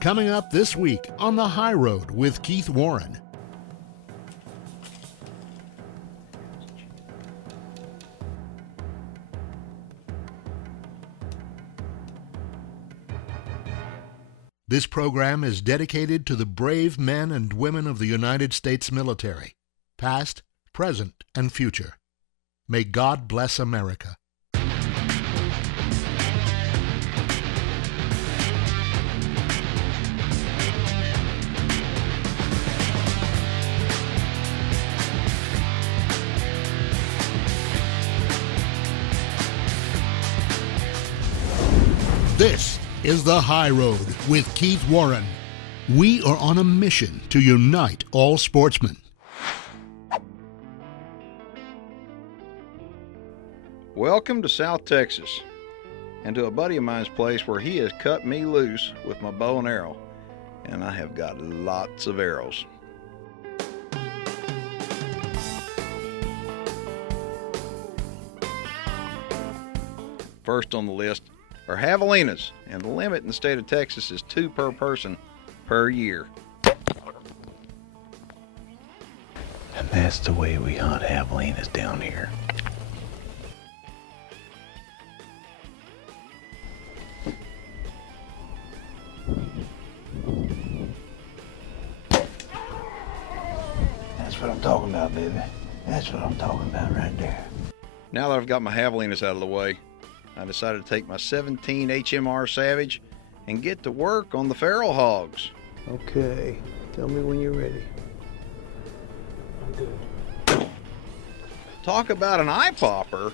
Coming up this week on The High Road with Keith Warren. This program is dedicated to the brave men and women of the United States military, past, present, and future. May God bless America. This is The High Road with Keith Warren. We are on a mission to unite all sportsmen. Welcome to South Texas, and to a buddy of mine's place where he has cut me loose with my bow and arrow, and I have got lots of arrows. First on the list are javelinas, and the limit in the state of Texas is 2 per person per year. And that's the way we hunt javelinas down here. That's what I'm talking about, baby. That's what I'm talking about right there. Now that I've got my javelinas out of the way, I decided to take my 17 HMR Savage and get to work on the feral hogs. Okay, tell me when you're ready. I'm good. Talk about an eye popper.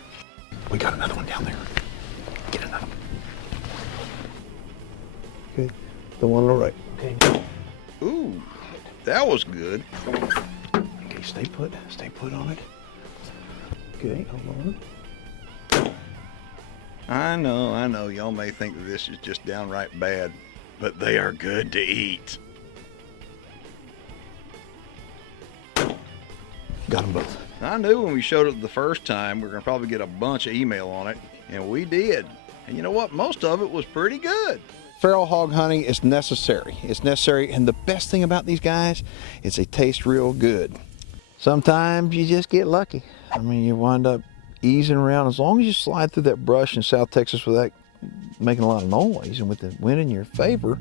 We got another one down there. Get another one. Okay, the one on the right. Okay. Ooh, that was good. Okay, stay put on it. Okay, hold on. I know, y'all may think that this is just downright bad, but they are good to eat. Got them both. I knew when we showed it the first time we were gonna probably get a bunch of email on it, and we did. And you know what? Most of it was pretty good. Feral hog hunting is necessary. It's necessary, and the best thing about these guys is they taste real good. Sometimes you just get lucky. I mean, you wind up easing around. As long as you slide through that brush in South Texas without making a lot of noise and with the wind in your favor,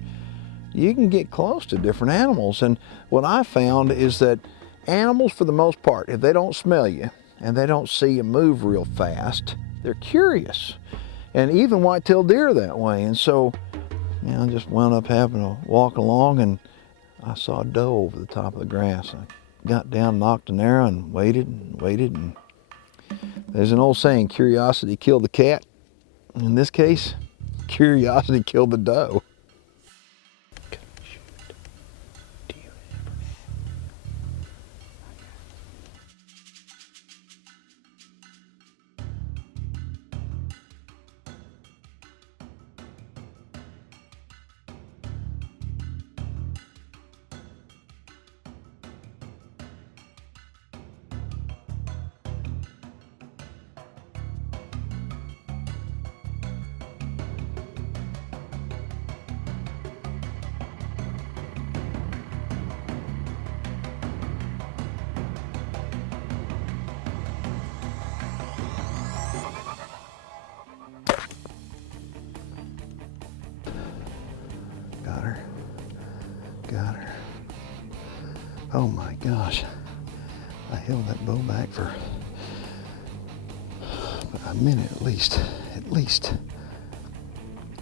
you can get close to different animals. And what I found is that animals, for the most part, if they don't smell you and they don't see you move real fast, they're curious. And even white-tailed deer are that way. And so, you know, I just wound up having to walk along, and I saw a doe over the top of the grass. I got down, knocked an arrow, and waited and waited. And there's an old saying, curiosity killed the cat. In this case, curiosity killed the doe. Got her. Oh my gosh. I held that bow back for a minute at least.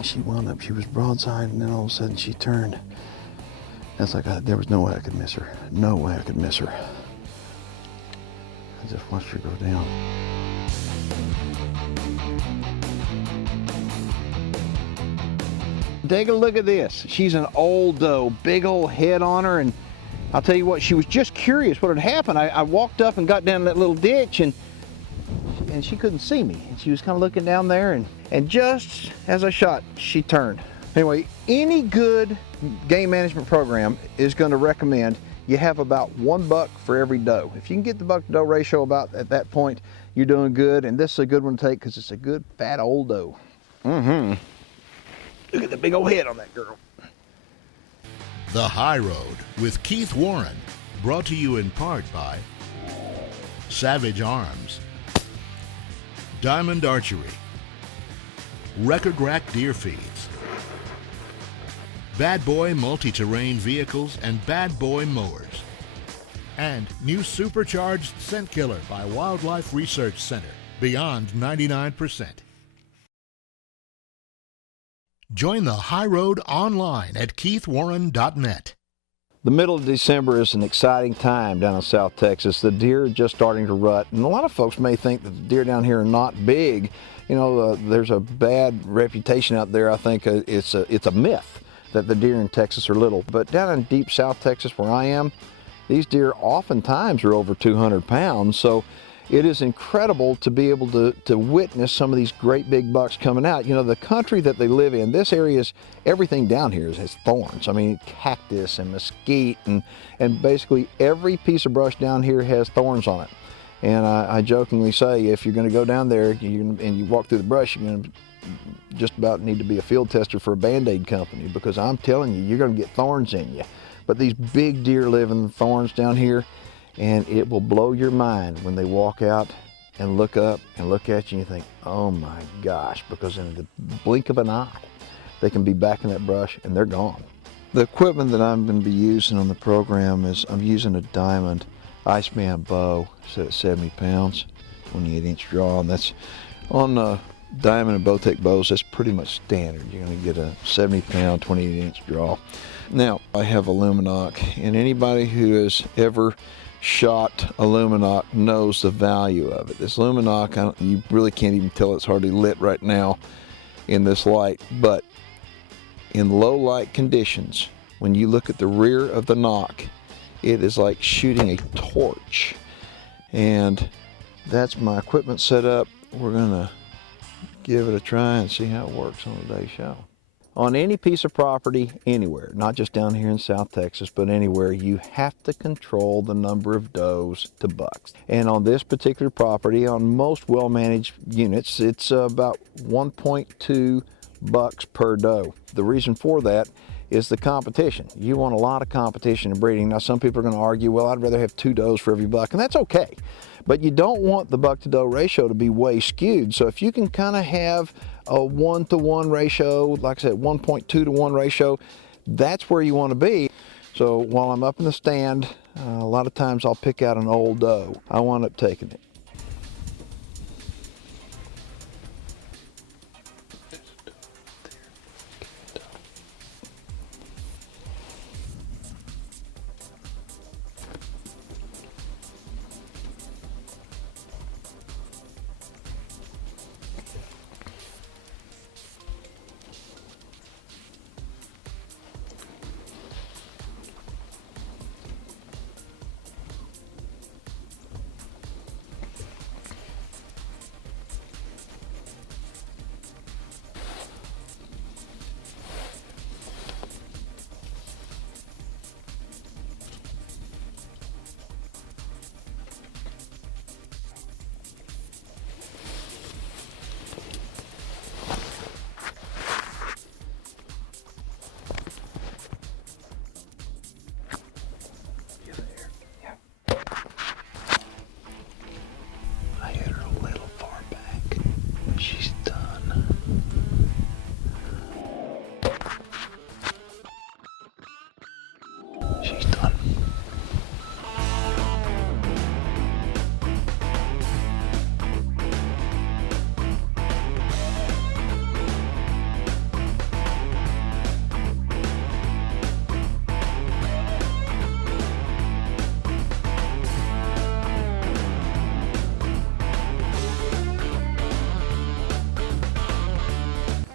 She wound up, she was broadside, and then all of a sudden she turned. That's like, there was no way I could miss her. No way I could miss her. I just watched her go down. Take a look at this. She's an old doe, big old head on her, and I'll tell you what, she was just curious what had happened. I walked up and got down that little ditch, and she couldn't see me. And she was kind of looking down there, and just as I shot, she turned. Anyway, any good game management program is going to recommend you have about 1 buck for every doe. If you can get the buck to doe ratio about at that point, you're doing good, and this is a good one to take because it's a good fat old doe. Look at the big old head on that girl. The High Road with Keith Warren, brought to you in part by Savage Arms, Diamond Archery, Record Rack Deer Feeds, Bad Boy Multi-Terrain Vehicles and Bad Boy Mowers, and new supercharged scent killer by Wildlife Research Center, Beyond 99%. Join the High Road online at keithwarren.net. The middle of December is an exciting time down in South Texas. The deer are just starting to rut, and a lot of folks may think that the deer down here are not big. You know, there's a bad reputation out there. I think it's a myth that the deer in Texas are little. But down in deep South Texas where I am, these deer oftentimes are over 200 pounds. So it is incredible to be able to witness some of these great big bucks coming out. You know, the country that they live in, this area is, everything down here has thorns. I mean, cactus and mesquite and basically every piece of brush down here has thorns on it. And I jokingly say, if you're gonna go down there and you walk through the brush, you're gonna just about need to be a field tester for a Band-Aid company, because I'm telling you, you're gonna get thorns in you. But these big deer live in the thorns down here, and it will blow your mind when they walk out and look up and look at you and you think, oh my gosh, because in the blink of an eye, they can be back in that brush and they're gone. The equipment that I'm going to be using on the program is, I'm using a Diamond Iceman bow set at 70 pounds, 28-inch draw, and that's on Diamond and Bowtech bows, that's pretty much standard. You're going to get a 70-pound, 28-inch draw. Now, I have a Luminoc, and anybody who has ever shot a Luminoc knows the value of it. This Luminoc, you really can't even tell it's hardly lit right now in this light, but in low light conditions, when you look at the rear of the nock, it is like shooting a torch. And that's my equipment set up. We're gonna give it a try and see how it works on today's show. On any piece of property, anywhere, not just down here in South Texas, but anywhere, you have to control the number of does to bucks. And on this particular property, on most well-managed units, it's about 1.2 bucks per doe. The reason for that is the competition. You want a lot of competition in breeding. Now, some people are going to argue, well, I'd rather have 2 does for every buck, and that's okay. But you don't want the buck-to-doe ratio to be way skewed. So if you can kind of have a 1-to-1 ratio, like I said, 1.2 to 1 ratio, that's where you want to be. So while I'm up in the stand, a lot of times I'll pick out an old doe. I wind up taking it.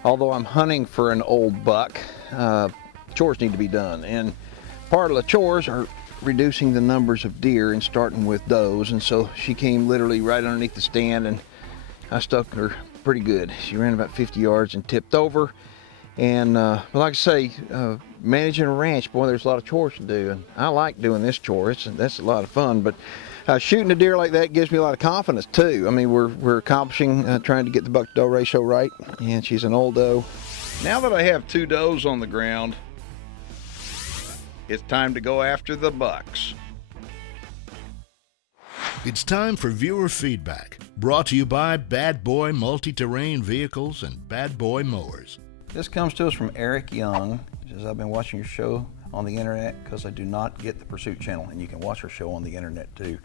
Although I'm hunting for an old buck, chores need to be done. And part of the chores are reducing the numbers of deer and starting with does. And so she came literally right underneath the stand, and I stuck her pretty good. She ran about 50 yards and tipped over. And like I say, managing a ranch, boy, there's a lot of chores to do. And I like doing this chore. That's a lot of fun. But shooting a deer like that gives me a lot of confidence too. I mean, we're accomplishing trying to get the buck-to-doe ratio right, and she's an old doe. Now that I have 2 does on the ground, It's time to go after the bucks. It's time for viewer feedback, brought to you by Bad Boy Multi-Terrain Vehicles and Bad Boy Mowers. This comes to us from Eric Young. He says, I've been watching your show on the internet because I do not get the Pursuit channel, and you can watch our show on the internet too,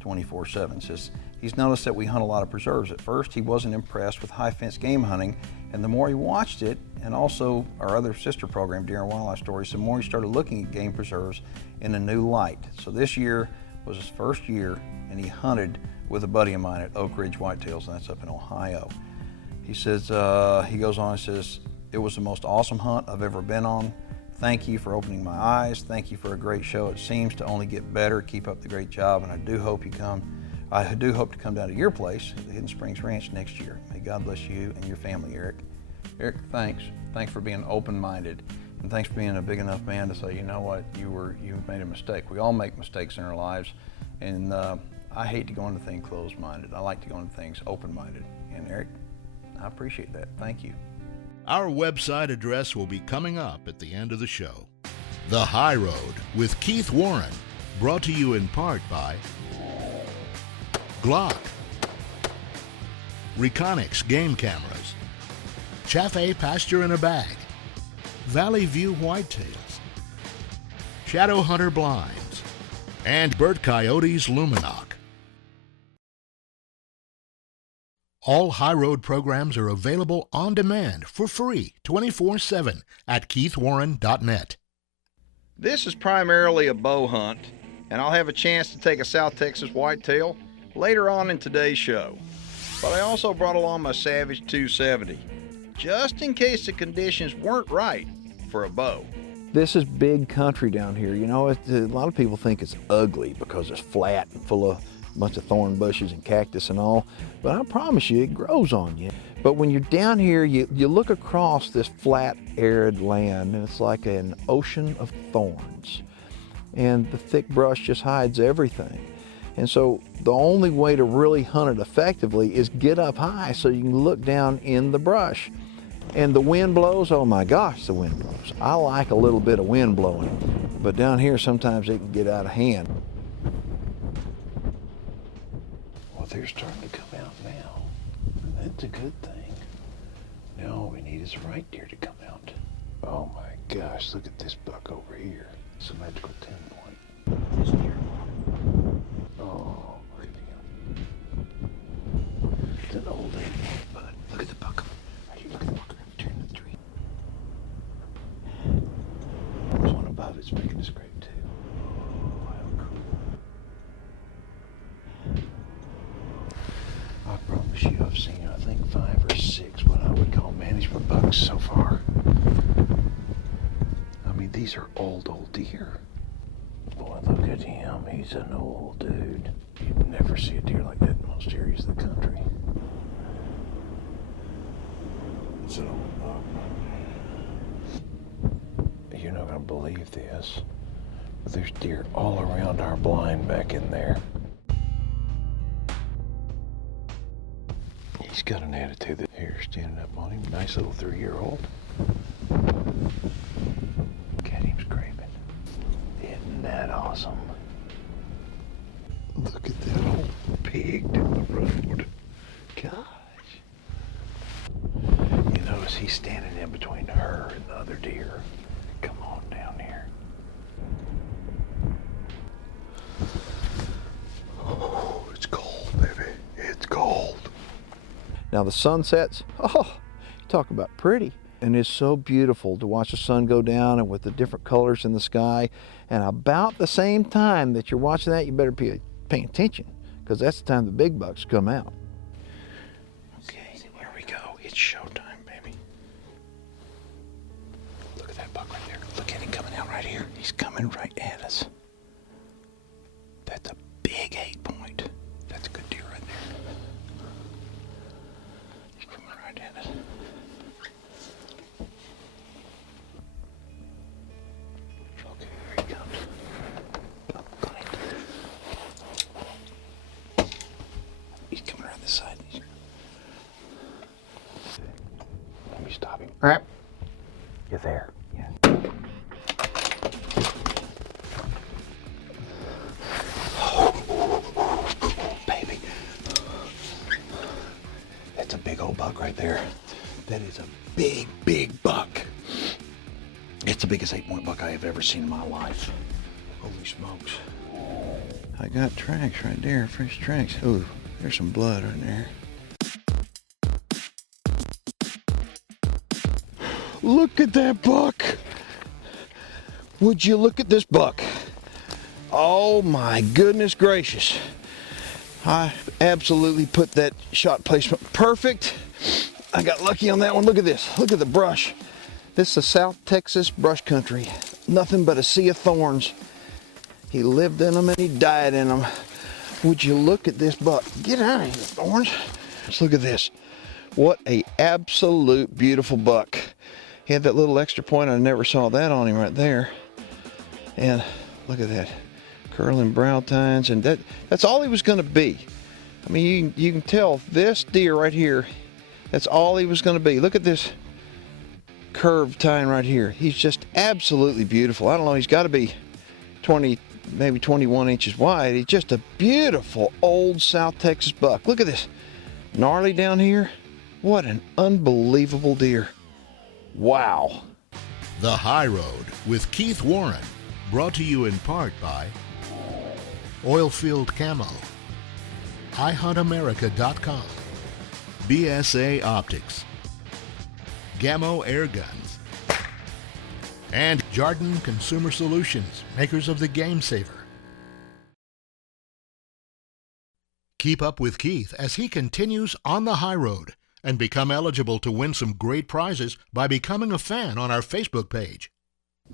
24/7. Says he's noticed that we hunt a lot of preserves. At first, he wasn't impressed with high fence game hunting, and the more he watched it, and also our other sister program, Deer and Wildlife Stories, the more he started looking at game preserves in a new light. So this year was his first year, and he hunted with a buddy of mine at Oak Ridge Whitetails, and that's up in Ohio. He says, he goes on and says, it was the most awesome hunt I've ever been on. Thank you for opening my eyes. Thank you for a great show. It seems to only get better. Keep up the great job, and I do hope to come down to your place at the Hidden Springs Ranch next year. May God bless you and your family, Eric. Eric, thanks. Thanks for being open-minded, and thanks for being a big enough man to say, you know what, you made a mistake. We all make mistakes in our lives, and I hate to go into things closed-minded. I like to go into things open-minded. And Eric, I appreciate that. Thank you. Our website address will be coming up at the end of the show. The High Road with Keith Warren, brought to you in part by Glock, Reconyx Game Cameras, Chaffee Pasture in a Bag, Valley View Whitetails, Shadow Hunter Blinds, and Burt Coyote's Luminoc. All High Road programs are available on demand for free 24/7 at keithwarren.net. This is primarily a bow hunt, and I'll have a chance to take a South Texas whitetail later on in today's show. But I also brought along my Savage 270, just in case the conditions weren't right for a bow. This is big country down here. You know, a lot of people think it's ugly because it's flat and full of a bunch of thorn bushes and cactus and all, but I promise you it grows on you. But when you're down here, you look across this flat, arid land, and it's like an ocean of thorns, and the thick brush just hides everything. And so the only way to really hunt it effectively is get up high so you can look down in the brush. And the wind blows, oh my gosh, the wind blows. I like a little bit of wind blowing, but down here sometimes it can get out of hand. Well, they're starting to come out now. That's a good thing. Now all we need is a right deer to come out. Oh my gosh, look at this buck over here. Symmetrical 10-point. This deer. Oh, look at him. It's an old 8-point bud. Look at the buck. Are you looking at the buck? Turn the tree. There's one above it's making a scrape too. Oh, how cool. I promise you I've seen, I think, 5 or 6 what I would call management bucks so far. I mean, these are old deer. Boy, look at him. He's an old dude. You'd never see a deer like that in most areas of the country. It's an old buck. You're not going to believe this, but there's deer all around our blind back in there. He's got an attitude that here standing up on him. Nice little 3-year-old. Look at him scraping. Isn't that awesome? Look at that old pig down the road. Gosh. You notice he's standing in between her and the other deer. Come on down here. Oh, it's cold, baby. It's cold. Now the sunsets, oh, you talk about pretty. And it's so beautiful to watch the sun go down and with the different colors in the sky. And about the same time that you're watching that, you better be paying attention, because that's the time the big bucks come out. Okay, here we go. It's showtime, baby. Look at that buck right there. Look at him coming out right here. He's coming right at us. That's a big 8-point. That's a good deer right there. He's coming right at us. Okay, here he comes. Oh, got him. He's coming around this side. Let me stop him. All right. You're there. Yeah. biggest 8-point buck I have ever seen in my life. Holy smokes. I got tracks right there, fresh tracks. Ooh, there's some blood right there. Look at that buck. Would you look at this buck? Oh my goodness gracious. I absolutely put that shot placement perfect. I got lucky on that one. Look at this. Look at the brush. This is South Texas brush country. Nothing but a sea of thorns. He lived in them and he died in them. Would you look at this buck? Get out of here, thorns. Let's look at this. What a absolute beautiful buck. He had that little extra point. I never saw that on him right there. And look at that. Curling brow tines, and that's all he was going to be. I mean, you can tell this deer right here, that's all he was going to be. Look at this curved tine right here. He's just absolutely beautiful. I don't know, he's got to be 20, maybe 21 inches wide. He's just a beautiful old South Texas buck. Look at this. Gnarly down here. What an unbelievable deer. Wow. The High Road with Keith Warren, brought to you in part by Oilfield Camo, iHuntAmerica.com, BSA Optics, Gamo Air Guns, and Jardin Consumer Solutions, makers of the Game Saver. Keep up with Keith as he continues on the high road and become eligible to win some great prizes by becoming a fan on our Facebook page.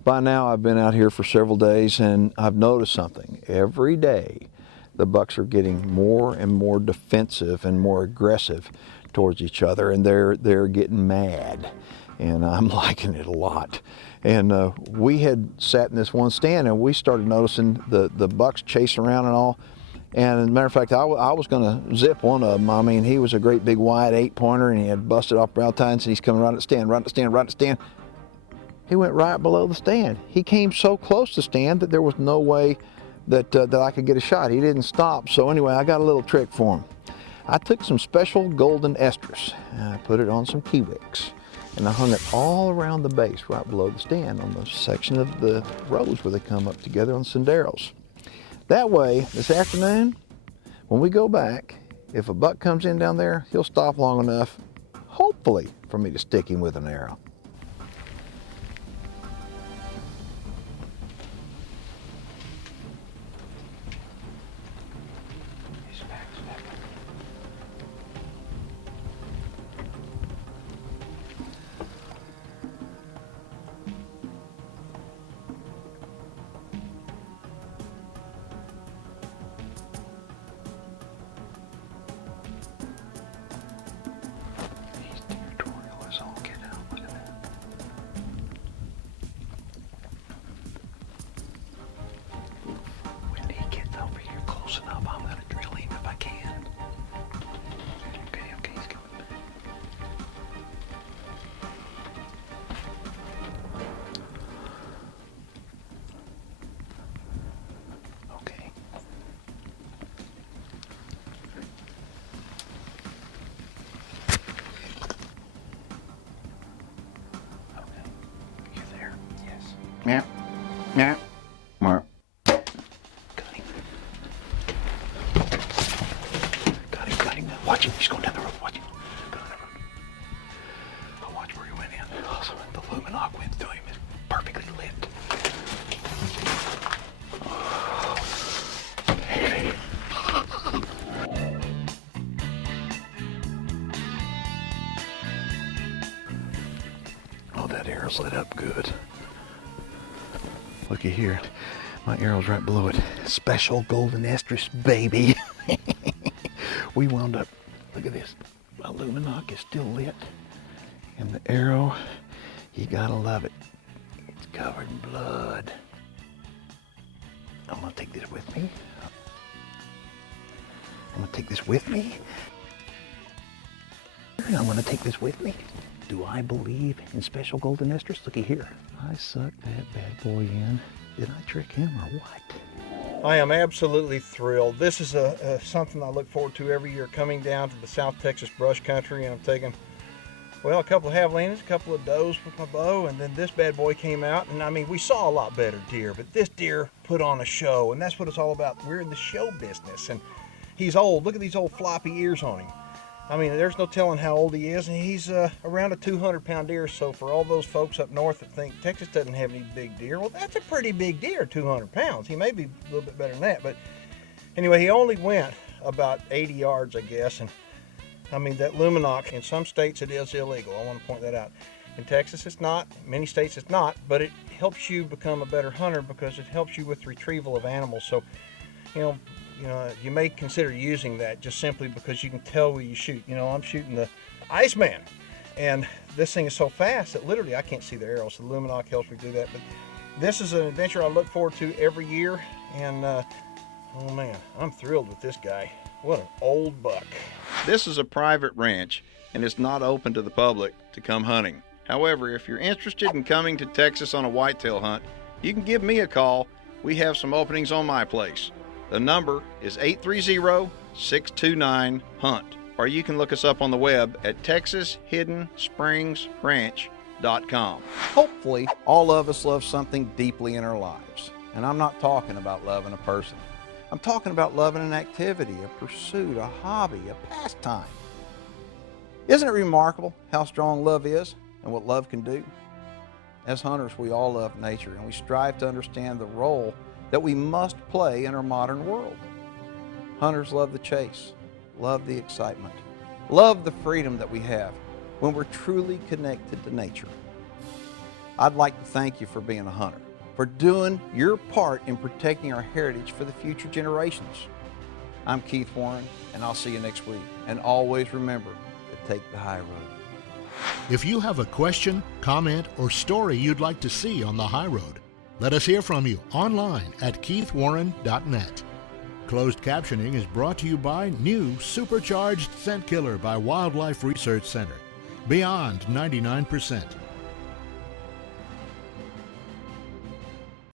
By now I've been out here for several days and I've noticed something. Every day the bucks are getting more and more defensive and more aggressive towards each other, and they're getting mad, and I'm liking it a lot. And we had sat in this one stand and we started noticing the bucks chasing around and all. And as a matter of fact, I was going to zip one of them. I mean, he was a great big wide 8-pointer and he had busted off brow tines, and he's coming right at the stand, right at the stand, right at the stand. He went right below the stand. He came so close to the stand that there was no way that I could get a shot. He didn't stop. So anyway, I got a little trick for him. I took some special golden estrus and I put it on some key wicks, and I hung it all around the base right below the stand on the section of the rows where they come up together on senderos. That way, this afternoon, when we go back, if a buck comes in down there, he'll stop long enough, hopefully, for me to stick him with an arrow. Yeah. Yeah. More. Got him. Watch him. He's going down the road. Watch him. Go down the road. Oh, watch where he went in. Oh, the luminog went through him. It's perfectly lit. Oh, baby. Oh, that arrow's lit up good. Looky here, my arrow's right below it. Special golden estrus, baby. We wound up, look at this. My luminog is still lit. And the arrow, you gotta love it. It's covered in blood. I'm gonna take this with me. I'm gonna take this with me. Do I believe in special golden estrus? Looky here. I sucked that bad boy in. Did I trick him or what? I am absolutely thrilled. This is something I look forward to every year, coming down to the South Texas brush country, and I'm taking Well, a couple of javelinas, a couple of does with my bow, and then this bad boy came out, and I mean, we saw a lot better deer, but this deer put on a show, and that's what it's all about. We're in the show business, and he's old. Look at these old floppy ears on him. I mean, there's no telling how old he is, and he's around a 200-pound deer, so for all those folks up north that think Texas doesn't have any big deer, well, that's a pretty big deer, 200 pounds. He may be a little bit better than that, but anyway, he only went about 80 yards, I guess, and I mean, that luminox, in some states it is illegal. I want to point that out. In Texas it's not, in many states it's not, but it helps you become a better hunter because it helps you with retrieval of animals. So, you may consider using that just simply because you can tell where you shoot. I'm shooting the Iceman, and this thing is so fast that literally I can't see the arrows. So the luminox helps me do that. But this is an adventure I look forward to every year, and oh man, I'm thrilled with this guy. What an old buck. This is a private ranch, and it's not open to the public to come hunting. However, if you're interested in coming to Texas on a whitetail hunt, you can give me a call. We have some openings on my place. The number is 830-629-HUNT, or you can look us up on the web at texashidden-springsranch.com. Hopefully, all of us love something deeply in our lives. And I'm not talking about loving a person. I'm talking about loving an activity, a pursuit, a hobby, a pastime. Isn't it remarkable how strong love is and what love can do? As hunters, we all love nature, and we strive to understand the role that we must play in our modern world. Hunters love the chase, love the excitement, love the freedom that we have when we're truly connected to nature. I'd like to thank you for being a hunter, for doing your part in protecting our heritage for the future generations. I'm Keith Warren, and I'll see you next week. And always remember to take the high road. If you have a question, comment, or story you'd like to see on the high road, let us hear from you online at keithwarren.net. Closed captioning is brought to you by new Supercharged Scent Killer by Wildlife Research Center. Beyond 99%.